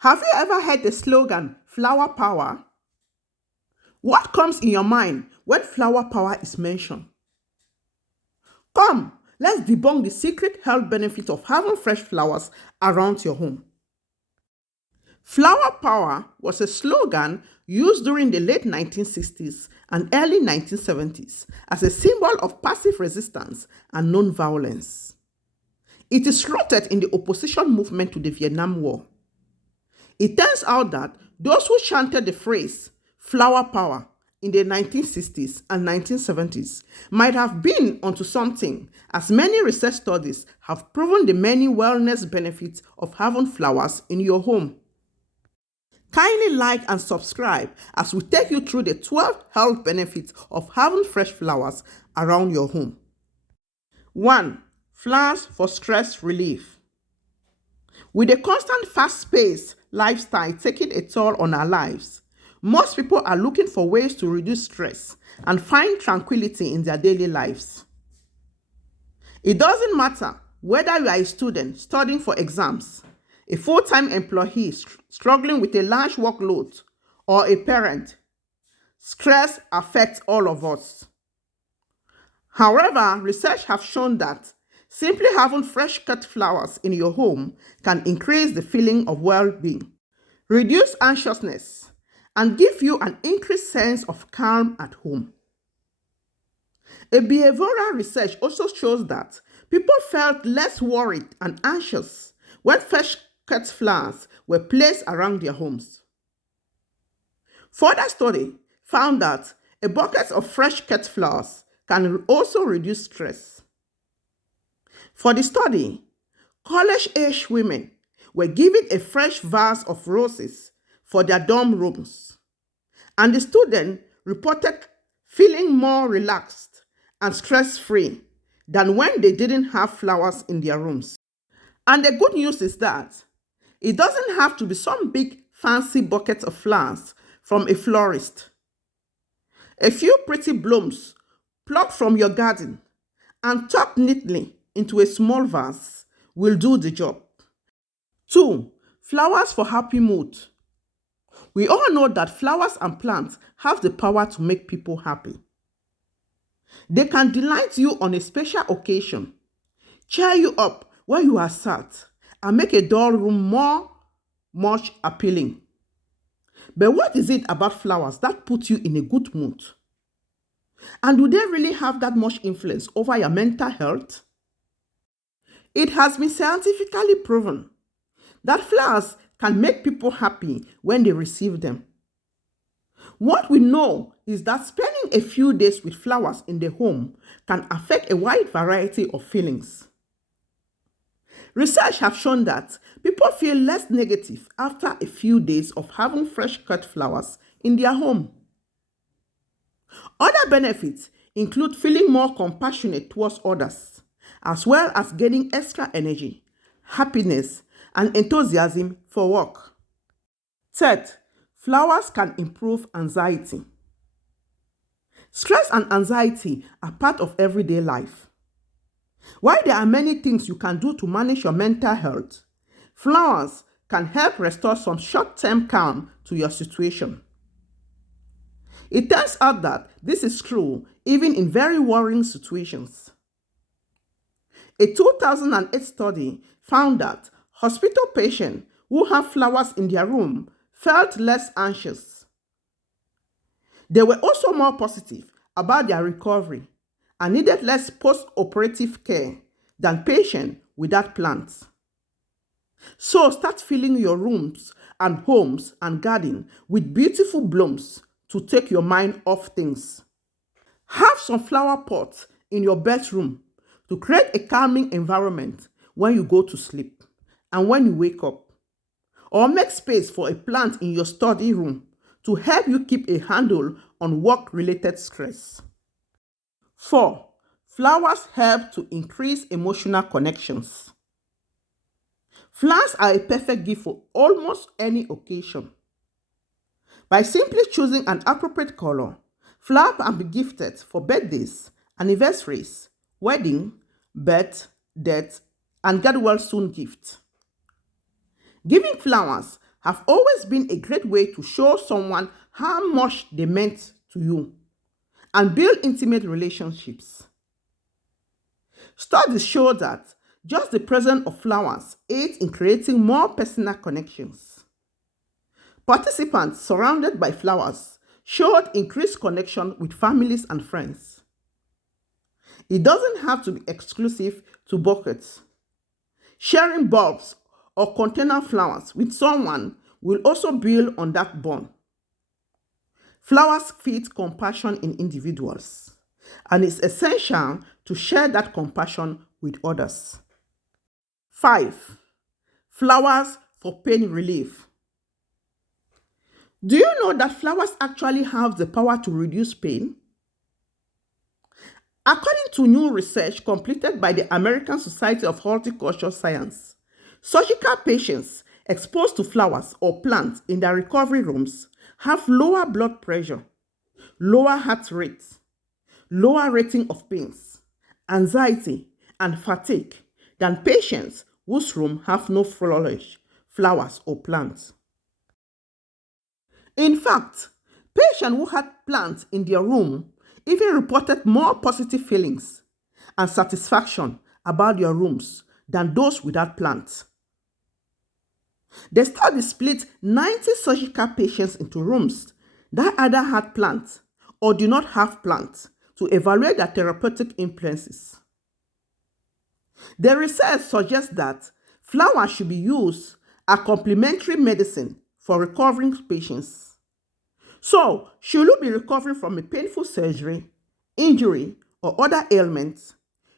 Have you ever heard the slogan, flower power? What comes in your mind when flower power is mentioned? Come, let's debunk the secret health benefit of having fresh flowers around your home. Flower power was a slogan used during the late 1960s and early 1970s as a symbol of passive resistance and non-violence. It is rooted in the opposition movement to the Vietnam War. It turns out that those who chanted the phrase flower power in the 1960s and 1970s might have been onto something, as many research studies have proven the many wellness benefits of having flowers in your home. Kindly like and subscribe as we take you through the 12 health benefits of having fresh flowers around your home. 1. Flowers for stress relief. With a constant fast-paced lifestyle taking a toll on our lives, most people are looking for ways to reduce stress and find tranquility in their daily lives. It doesn't matter whether you are a student studying for exams, a full-time employee struggling with a large workload, or a parent. Stress affects all of us. However, research has shown that simply having fresh cut flowers in your home can increase the feeling of well-being, reduce anxiousness, and give you an increased sense of calm at home. A behavioral research also shows that people felt less worried and anxious when fresh cut flowers were placed around their homes. Further study found that a bucket of fresh cut flowers can also reduce stress. For the study, college-age women were given a fresh vase of roses for their dorm rooms, and the students reported feeling more relaxed and stress-free than when they didn't have flowers in their rooms. And the good news is that it doesn't have to be some big fancy bucket of flowers from a florist. A few pretty blooms plucked from your garden and tucked neatly into a small vase will do the job. 2. Flowers for happy mood. We all know that flowers and plants have the power to make people happy. They can delight you on a special occasion, cheer you up when you are sad, and make a dull room much appealing. But what is it about flowers that put you in a good mood? And do they really have that much influence over your mental health? It has been scientifically proven that flowers can make people happy when they receive them. What we know is that spending a few days with flowers in the home can affect a wide variety of feelings. Research has shown that people feel less negative after a few days of having fresh cut flowers in their home. Other benefits include feeling more compassionate towards others, as well as gaining extra energy, happiness, and enthusiasm for work. Third, flowers can improve anxiety. Stress and anxiety are part of everyday life. While there are many things you can do to manage your mental health, flowers can help restore some short-term calm to your situation. It turns out that this is true even in very worrying situations. A 2008 study found that hospital patients who have flowers in their room felt less anxious. They were also more positive about their recovery and needed less post-operative care than patients without plants. So start filling your rooms and homes and garden with beautiful blooms to take your mind off things. Have some flower pots in your bedroom to create a calming environment when you go to sleep and when you wake up. Or make space for a plant in your study room to help you keep a handle on work-related stress. 4. Flowers help to increase emotional connections. Flowers are a perfect gift for almost any occasion. By simply choosing an appropriate color, flowers can be gifted for birthdays, anniversaries, wedding, birth, death, and get well soon gifts. Giving flowers have always been a great way to show someone how much they meant to you and build intimate relationships. Studies show that just the presence of flowers aids in creating more personal connections. Participants surrounded by flowers showed increased connection with families and friends. It doesn't have to be exclusive to buckets. Sharing bulbs or container flowers with someone will also build on that bond. Flowers feed compassion in individuals, and it's essential to share that compassion with others. 5. Flowers for pain relief. Do you know that flowers actually have the power to reduce pain? According to new research completed by the American Society of Horticultural Science, surgical patients exposed to flowers or plants in their recovery rooms have lower blood pressure, lower heart rate, lower rating of pains, anxiety, and fatigue than patients whose room have no foliage, flowers, or plants. In fact, patients who had plants in their room even reported more positive feelings and satisfaction about their rooms than those without plants. The study split 90 surgical patients into rooms that either had plants or did not have plants to evaluate their therapeutic influences. The research suggests that flowers should be used as complementary medicine for recovering patients. So, should you be recovering from a painful surgery, injury, or other ailments,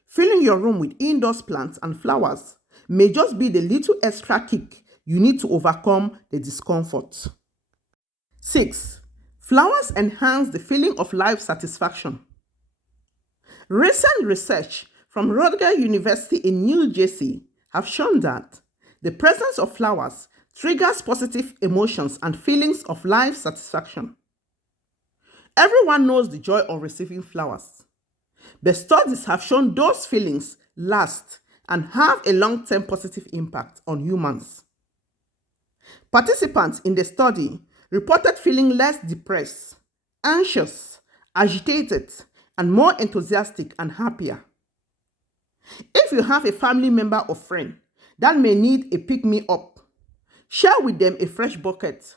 filling your room with indoor plants and flowers may just be the little extra kick you need to overcome the discomfort. 6. Flowers enhance the feeling of life satisfaction. Recent research from Rutgers University in New Jersey have shown that the presence of flowers triggers positive emotions and feelings of life satisfaction. Everyone knows the joy of receiving flowers. The studies have shown those feelings last and have a long-term positive impact on humans. Participants in the study reported feeling less depressed, anxious, agitated, and more enthusiastic and happier. If you have a family member or friend that may need a pick-me-up, share with them a fresh bucket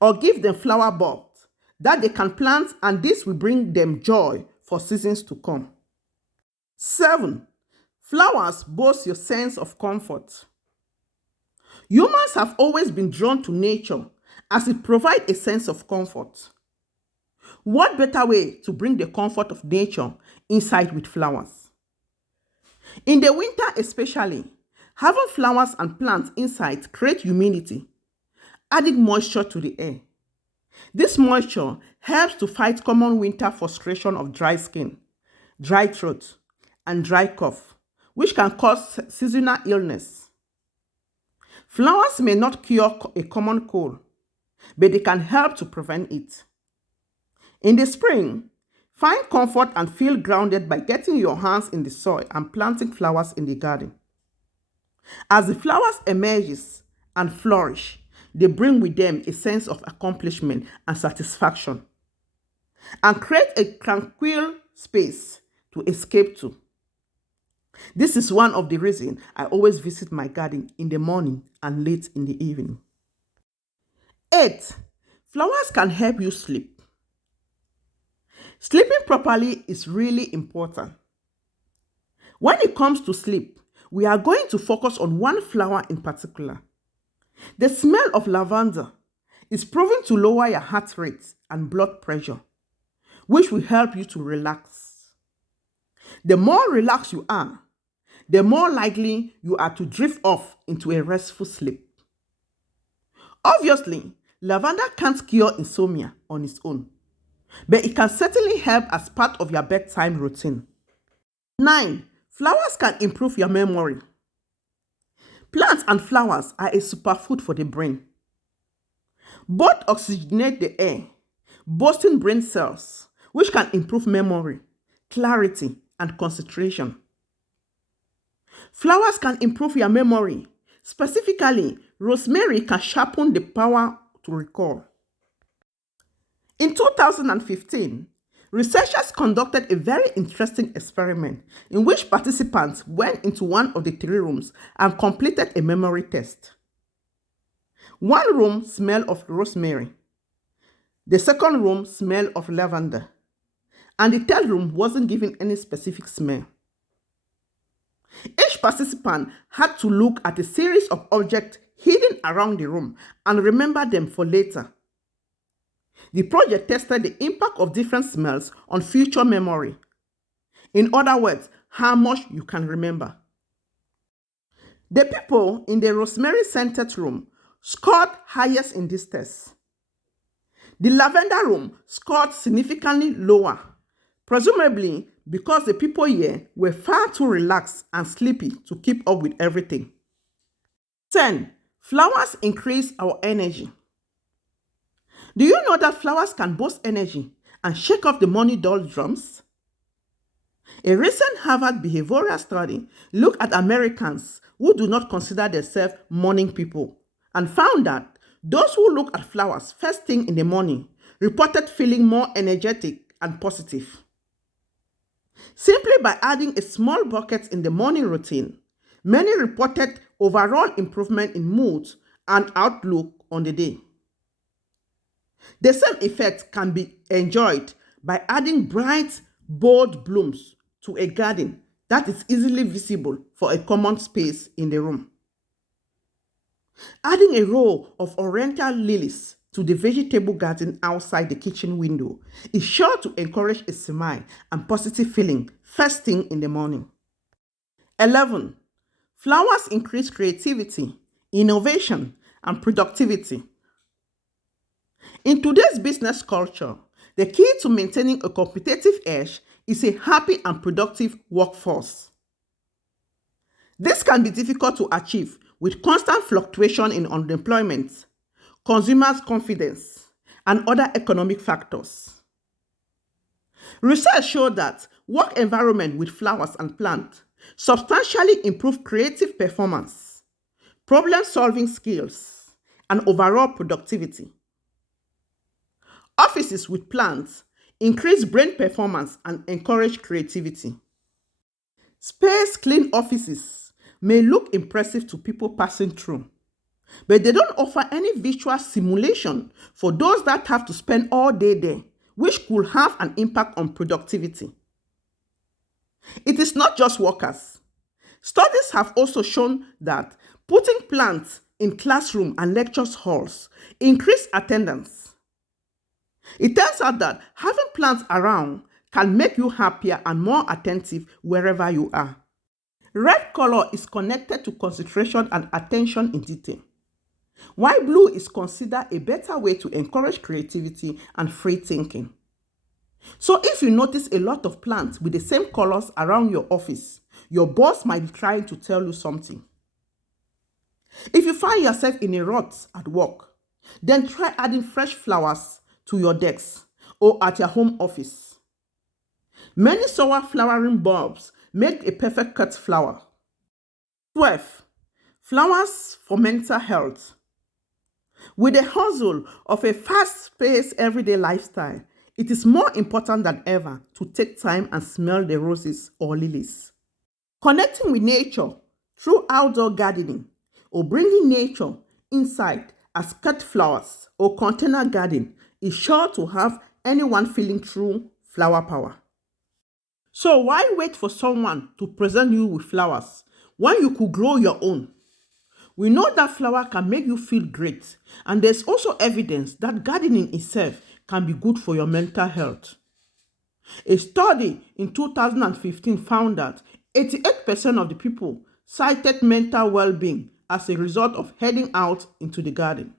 or give them flower bulbs that they can plant, and this will bring them joy for seasons to come. 7. Flowers boost your sense of comfort. Humans have always been drawn to nature as it provides a sense of comfort. What better way to bring the comfort of nature inside with flowers? In the winter especially, having flowers and plants inside create humidity, adding moisture to the air. This moisture helps to fight common winter frustration of dry skin, dry throat, and dry cough, which can cause seasonal illness. Flowers may not cure a common cold, but they can help to prevent it. In the spring, find comfort and feel grounded by getting your hands in the soil and planting flowers in the garden. As the flowers emerge and flourish, they bring with them a sense of accomplishment and satisfaction, and create a tranquil space to escape to. This is one of the reasons I always visit my garden in the morning and late in the evening. 8. Flowers can help you sleep. Sleeping properly is really important. When it comes to sleep, we are going to focus on one flower in particular. The smell of lavender is proven to lower your heart rate and blood pressure, which will help you to relax. The more relaxed you are, the more likely you are to drift off into a restful sleep. Obviously, lavender can't cure insomnia on its own, but it can certainly help as part of your bedtime routine. 9. Flowers can improve your memory. Plants and flowers are a superfood for the brain. Both oxygenate the air, boosting brain cells, which can improve memory, clarity, and concentration. Flowers can improve your memory, specifically rosemary can sharpen the power to recall. In 2015, researchers conducted a very interesting experiment in which participants went into one of the three rooms and completed a memory test. One room smelled of rosemary, the second room smelled of lavender, and the third room wasn't given any specific smell. Each participant had to look at a series of objects hidden around the room and remember them for later. The project tested the impact of different smells on future memory. In other words, how much you can remember. The people in the rosemary-scented room scored highest in this test. The lavender room scored significantly lower, presumably because the people here were far too relaxed and sleepy to keep up with everything. 10. Flowers increase our energy. Do you know that flowers can boost energy and shake off the morning doldrums? A recent Harvard behavioral study looked at Americans who do not consider themselves morning people and found that those who look at flowers first thing in the morning reported feeling more energetic and positive. Simply by adding a small bucket in the morning routine, many reported overall improvement in mood and outlook on the day. The same effect can be enjoyed by adding bright, bold blooms to a garden that is easily visible for a common space in the room. Adding a row of oriental lilies to the vegetable garden outside the kitchen window is sure to encourage a smile and positive feeling first thing in the morning. 11. Flowers increase creativity, innovation, and productivity. In today's business culture, the key to maintaining a competitive edge is a happy and productive workforce. This can be difficult to achieve with constant fluctuation in unemployment, consumers' confidence, and other economic factors. Research showed that work environment with flowers and plants substantially improve creative performance, problem-solving skills, and overall productivity. Offices with plants increase brain performance and encourage creativity. Space-clean offices may look impressive to people passing through, but they don't offer any visual simulation for those that have to spend all day there, which could have an impact on productivity. It is not just workers. Studies have also shown that putting plants in classroom and lecture halls increase attendance. It turns out that having plants around can make you happier and more attentive wherever you are. Red color is connected to concentration and attention in detail, while blue is considered a better way to encourage creativity and free thinking. So if you notice a lot of plants with the same colors around your office, your boss might be trying to tell you something. If you find yourself in a rut at work, then try adding fresh flowers to your desk or at your home office. Many sour flowering bulbs make a perfect cut flower. 12. Flowers for mental health. With the hustle of a fast-paced everyday lifestyle, it is more important than ever to take time and smell the roses or lilies. Connecting with nature through outdoor gardening or bringing nature inside as cut flowers or container garden is sure to have anyone feeling true flower power. So why wait for someone to present you with flowers when you could grow your own? We know that flower can make you feel great, and there's also evidence that gardening itself can be good for your mental health. A study in 2015 found that 88% of the people cited mental well-being as a result of heading out into the garden.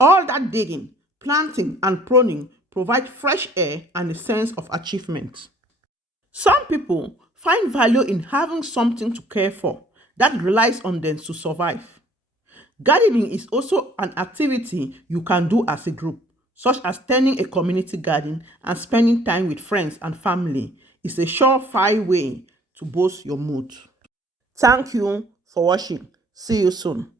All that digging, planting, and pruning provide fresh air and a sense of achievement. Some people find value in having something to care for that relies on them to survive. Gardening is also an activity you can do as a group, such as tending a community garden and spending time with friends and family is a surefire way to boost your mood. Thank you for watching. See you soon.